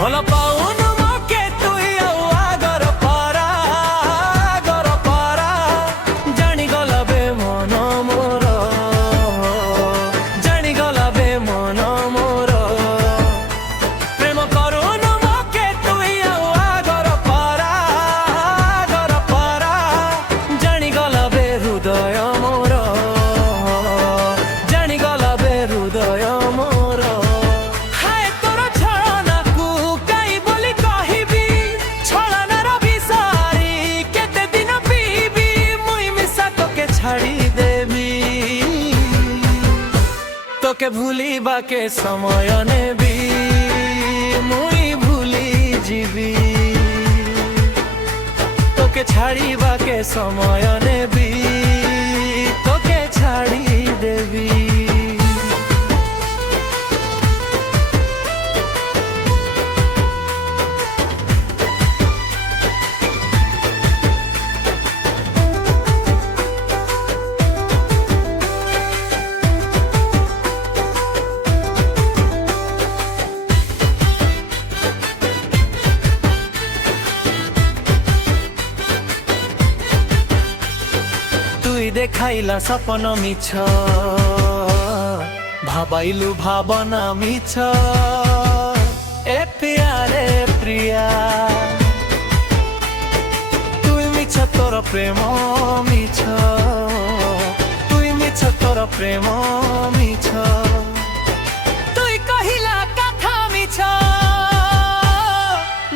ଭଲ ପାଉନୁ ମକେ ତୁଇ ଆଉ ଆଗର ପରା ଜାଣିଗଲା ବେ ମନ ମୋର ଜାଣିଗଲା ବେ ମନ ମୋର ପ୍ରେମ କରୁନୁ ମକେ ତୁଇ ଆଉ ଆଗର ପରା ଜାଣିଗଲା ବେ ହୃଦୟ ମୋର ଜାଣିଗଲା ବେ ହୃଦୟ ମୋର ହାୟ ତୋର ଛଳନାକୁ କାଇଁ ବୋଲି କହିବି ଛଳନାର ବିଷାରି କେତେ ଦିନ ପିଇବି ମୁଇଁ ମିଶା তোকে ଛାଡ଼ି ଦେବି তোকে ভুলিবাকে সময় নেবি মুই ভুলি ଯିବି তোকে ছাড়িবাকে সময় নেবি তোকে ছাড়ি দেবি দেখাইলা সপন মিছ ভাবাইলু ভাবনা মিছ এ প্রিয়ারে প্রিয়া তুই মিছ তোর প্রেম মিছ তুই মিছ তোর প্রেম মিছ তুই কহিলা কথা মিছ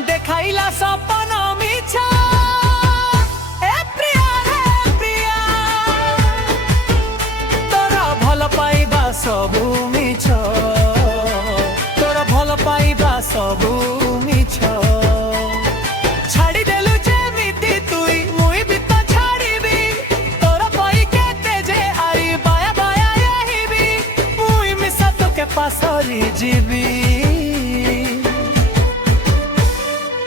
দেখাইলা সপন মিছ ସବୁ ମିଛ ତୋର ଭଲ ପାଇବା ସବୁ ମିଛ ଛାଡ଼ିଦେଲୁ ଯେମିତି ତୁଇ ମୁଇଁ ବି ତ ଛାଡ଼ିବି ତୋର ପାଇଁ କେତେ ଯେ ଆରି ବାୟା ବାୟା ରହିବି ମୁଇଁ ମିଶା তোকে ପାସରି ଯିବି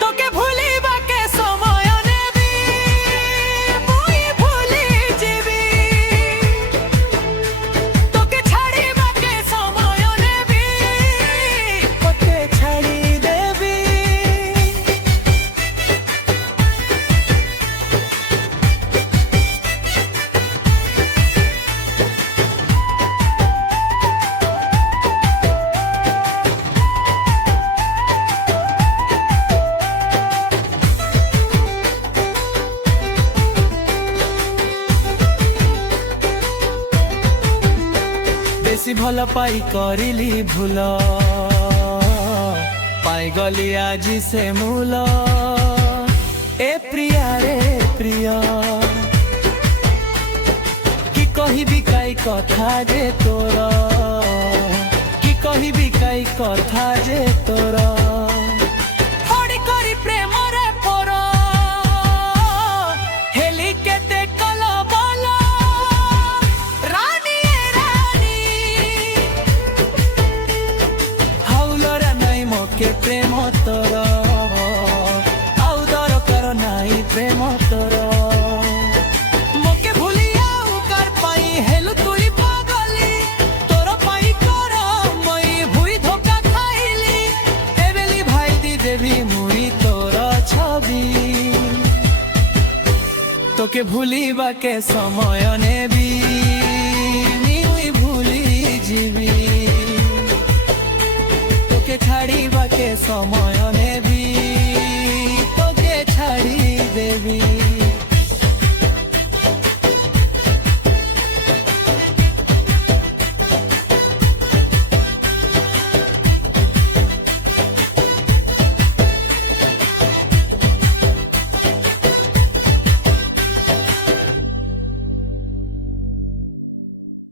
তোকে ভুলিবাকে সময় নেবি মুই ভুলি ଯିବି বেশি ভাল পাই করিলি ভুল পাইগলি আজি সে মূল এ প্রিয়া রে প্রিয় কি কহিবি কাই কথা যে তোর কি কহিবি কাই কথা যে তোর হড়ি করি প্রেমরে পর হেলি কেতে কল বল কে প্রেম তোর আউ দরকার নাই প্রেম তোর মকে ভুলি আউ কার পাই হেলু তুই পাগলি তোর পাই কর মই ভুই ধোকা খাইলি এবেলি ভাই দি দেবি মুই তোর ছবি তোকে ভুলিবাকে সময় নেবি মুই ভুলি ଯିବି ছাড়িবাকে সময়